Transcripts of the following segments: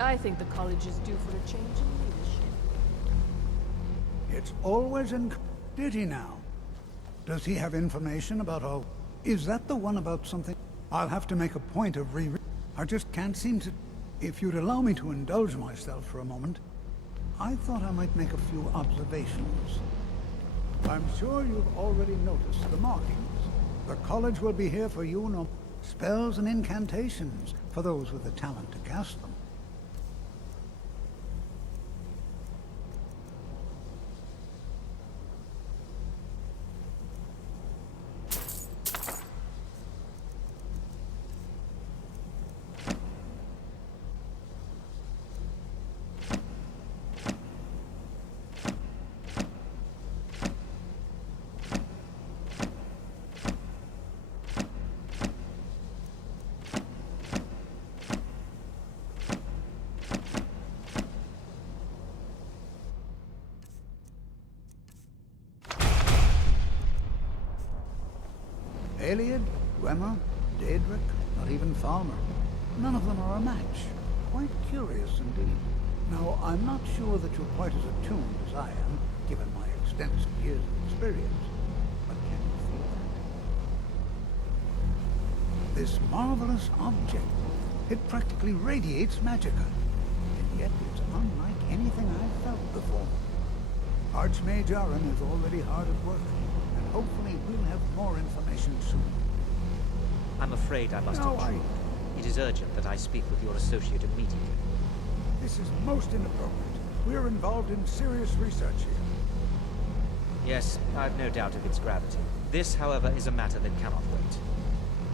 I think the college is due for a change in leadership. It's always Did he now? Does he have information about all? Is that the one about something? I'll have to make a point of I just can't seem to... If you'd allow me to indulge myself for a moment, I thought I might make a few observations. I'm sure you've already noticed the markings. The college will be here for you, no spells and incantations for those with the talent to cast them. Eliad, Dwemer, Daedric, not even Falmer. None of them are a match. Quite curious indeed. Now, I'm not sure that you're quite as attuned as I am, given my extensive years of experience. But can you feel that? This marvelous object, it practically radiates magicka. And yet it's unlike anything I've felt before. Archmage Aaron is already hard at work. Hopefully we'll have more information soon. I'm afraid I must intrude. It is urgent that I speak with your associate immediately. This is most inappropriate. We're involved in serious research here. Yes, I've no doubt of its gravity. This, however, is a matter that cannot wait.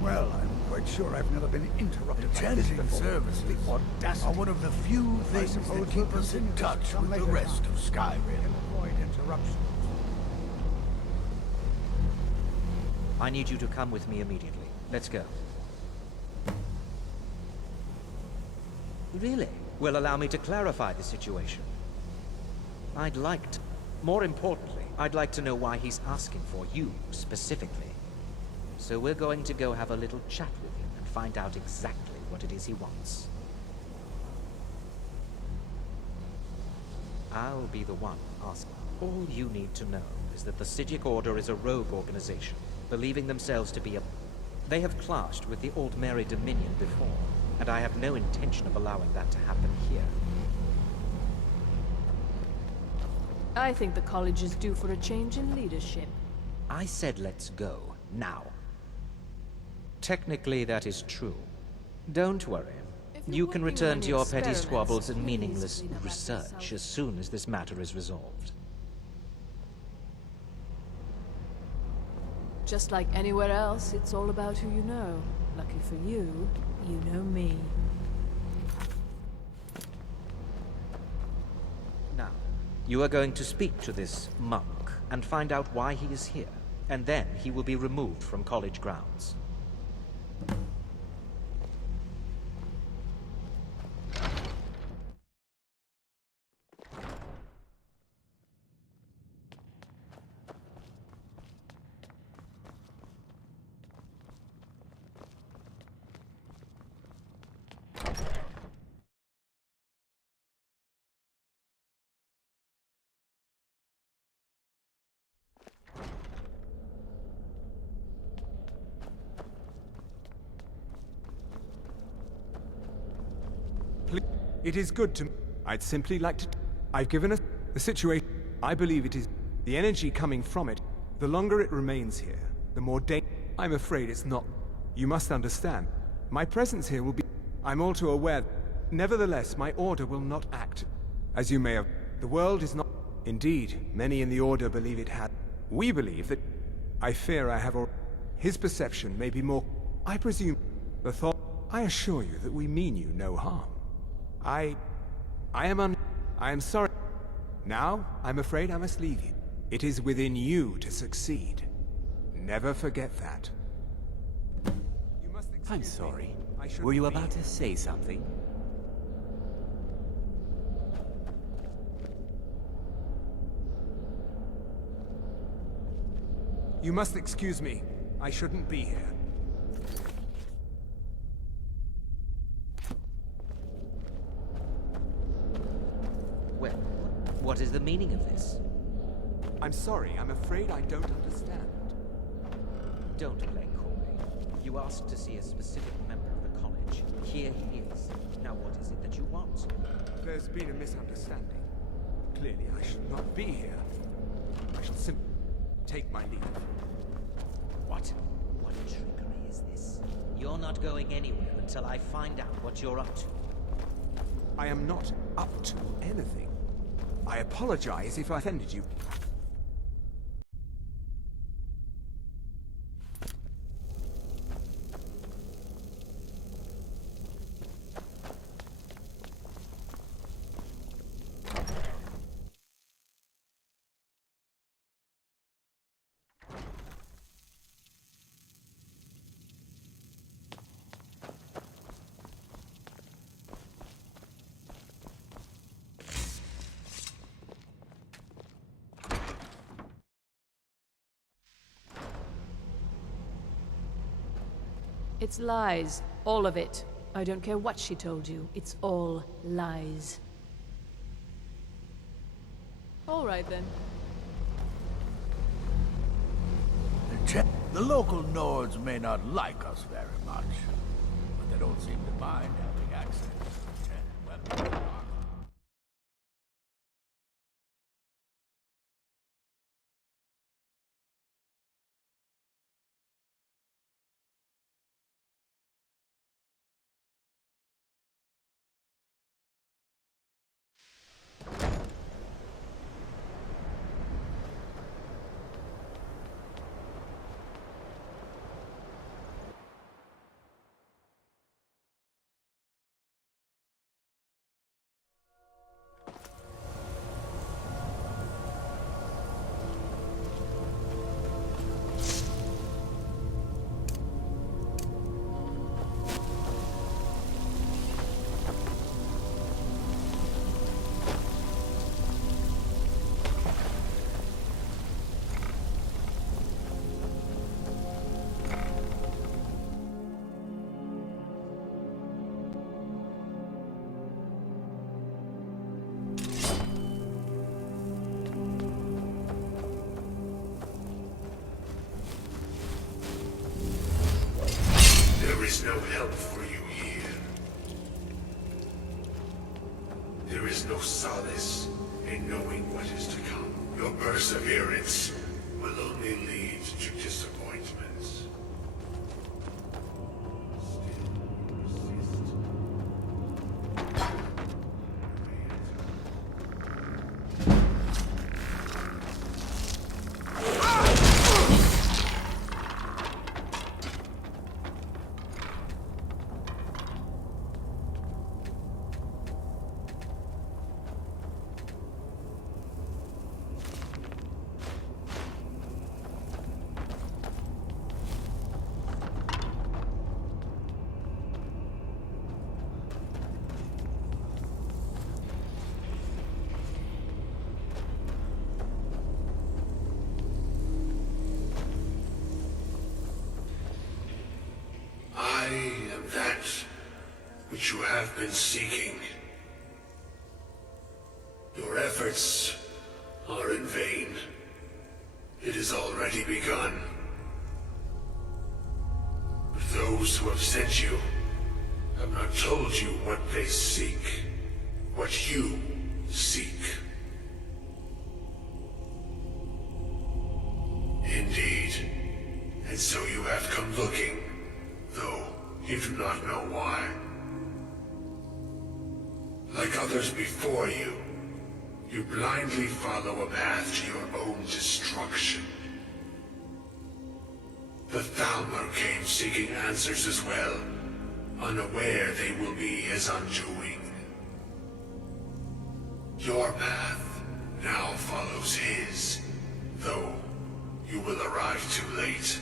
Well, I'm quite sure I've never been interrupted like this before. Services The audacity are one of the few things that keep us in touch with the rest of Skyrim. Avoid interruptions. I need you to come with me immediately. Let's go. Really? Well, allow me to clarify the situation. More importantly, I'd like to know why he's asking for you, specifically. So we're going to go have a little chat with him and find out exactly what it is he wants. I'll be the one asking. All you need to know is that the Psijic Order is a rogue organization, believing themselves to be a... They have clashed with the Old Mary Dominion before, and I have no intention of allowing that to happen here. I think the college is due for a change in leadership. I said let's go, now. Technically, that is true. Don't worry. You can return to your petty squabbles and meaningless research as soon as this matter is resolved. Just like anywhere else, it's all about who you know. Lucky for you, you know me. Now, you are going to speak to this monk and find out why he is here, and then he will be removed from college grounds. It is good to... I'd simply like to... I've given us the situation. I believe it is... The energy coming from it, the longer it remains here, the more I'm afraid it's not... You must understand. My presence here will be... I'm all too aware... Nevertheless, my order will not act. As you may have... The world is not... Indeed, many in the Order believe it had... We believe that... I fear I have... His perception may be more... I presume... The thought... I assure you that we mean you no harm. I am sorry. Now, I'm afraid I must leave you. It is within you to succeed. Never forget that. I'm sorry. Were you about to say something? You must excuse me. I shouldn't be here. What is the meaning of this? I'm sorry, I'm afraid I don't understand. Don't play coy. You asked to see a specific member of the college. Here he is. Now what is it that you want? There's been a misunderstanding. Clearly, I should not be here. I shall simply take my leave. What? What trickery is this? You're not going anywhere until I find out what you're up to. I am not up to anything. I apologize if I offended you. It's lies. All of it. I don't care what she told you. It's all lies. All right, then. The local Nords may not like us very much, but they don't seem to mind having access to 10 weapons. There is no help for you here. There is no solace in knowing what is to come. Your perseverance will only lead to disappointments. I am that which you have been seeking. Your efforts are in vain. It has already begun. But those who have sent you have not told you what they seek, what you seek. Indeed. And so you have come looking, though you do not know why. Like others before you, you blindly follow a path to your own destruction. The Thalmor came seeking answers as well, unaware they will be his undoing. Your path now follows his, though you will arrive too late.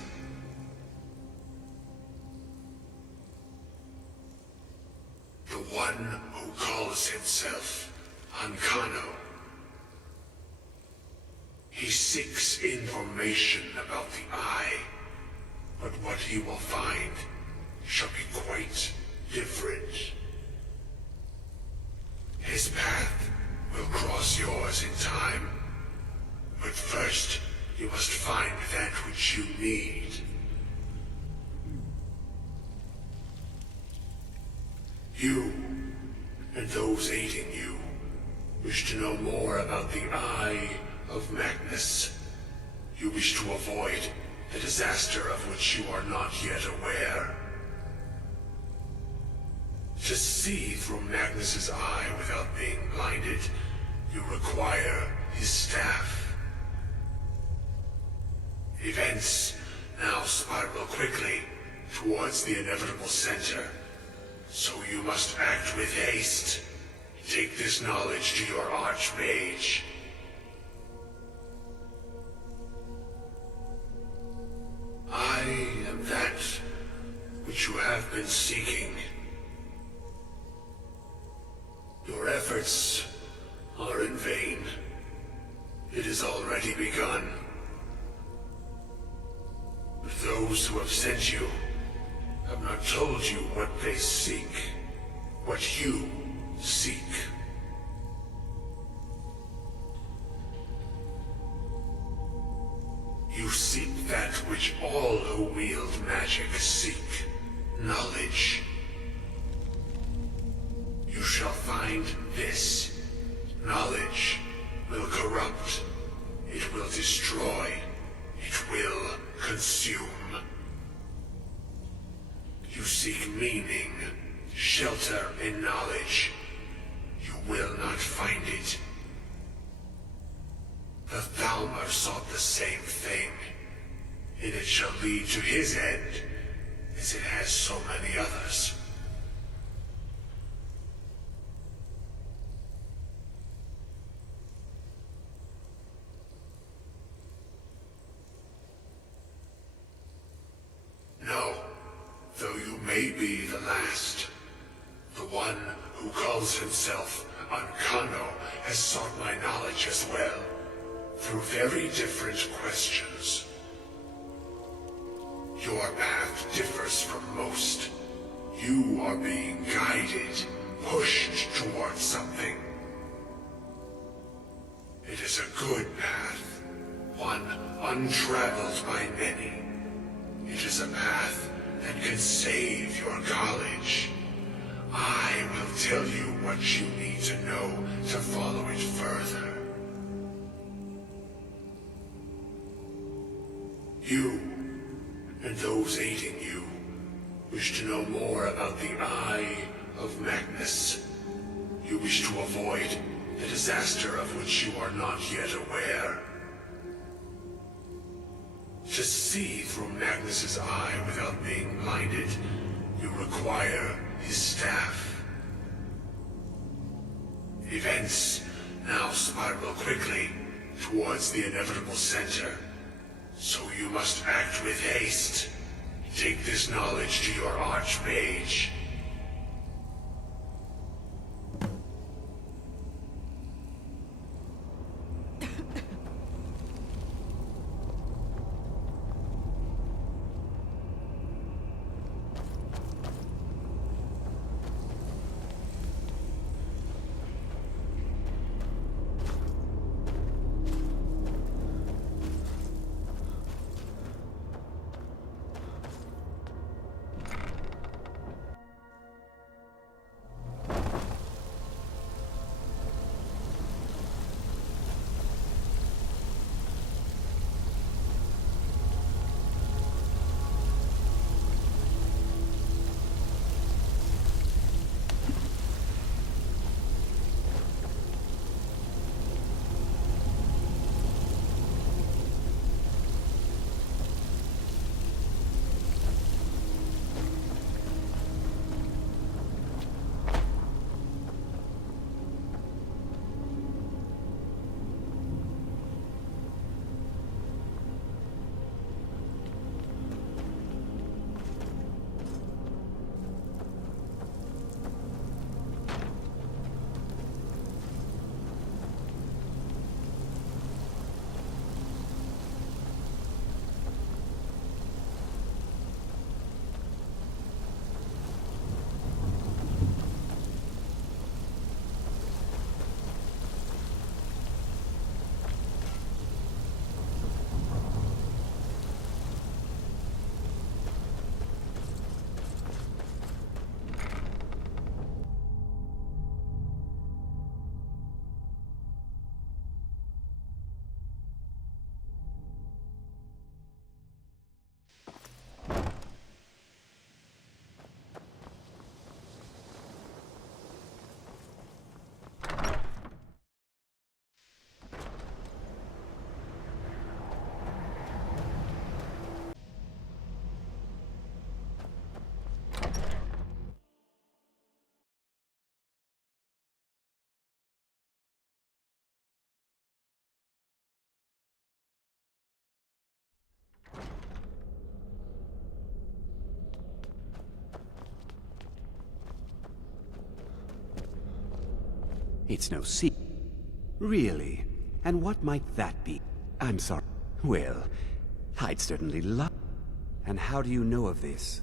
The one who calls himself Ancano. He seeks information about the Eye, but what he will find shall be quite different. His path will cross yours in time. But first, you must find that which you need. You, and those aiding you, wish to know more about the Eye of Magnus. You wish to avoid the disaster of which you are not yet aware. To see through Magnus's eye without being blinded, you require his staff. Events now spiral quickly towards the inevitable center, so you must act with haste. Take this knowledge to your archmage. I am that which you have been seeking. Your efforts are in vain. It has already begun. But those who have sent you have not told you what they seek, what you seek. You seek that which all who wield magic seek, knowledge. You shall find this. Knowledge will corrupt. It will destroy. It will consume. You seek meaning, shelter in knowledge. You will not find it. The Thalmor sought the same thing, and it shall lead to his end, as it has so many others. No, though you may be the last, the one who calls himself Ancano has sought my knowledge as well, through very different questions. Your path differs from most. You are being guided, pushed towards something. It is a good path, one untraveled by many. It is a path that can save your college. I will tell you what you need to know to follow it further. You, and those aiding you, wish to know more about the Eye of Magnus. You wish to avoid the disaster of which you are not yet aware. To see through Magnus's eye without being blinded, you require his staff. Events now spiral quickly towards the inevitable center, so you must act with haste. Take this knowledge to your archmage. It's no secret. Really? And what might that be? I'm sorry. Well, I'd certainly love... And how do you know of this?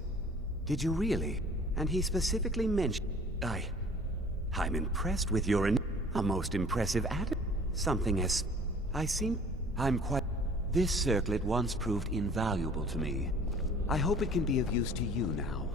Did you really? And he specifically mentioned... I'm impressed with your a most impressive attitude. Something has... I'm quite... This circlet once proved invaluable to me. I hope it can be of use to you now.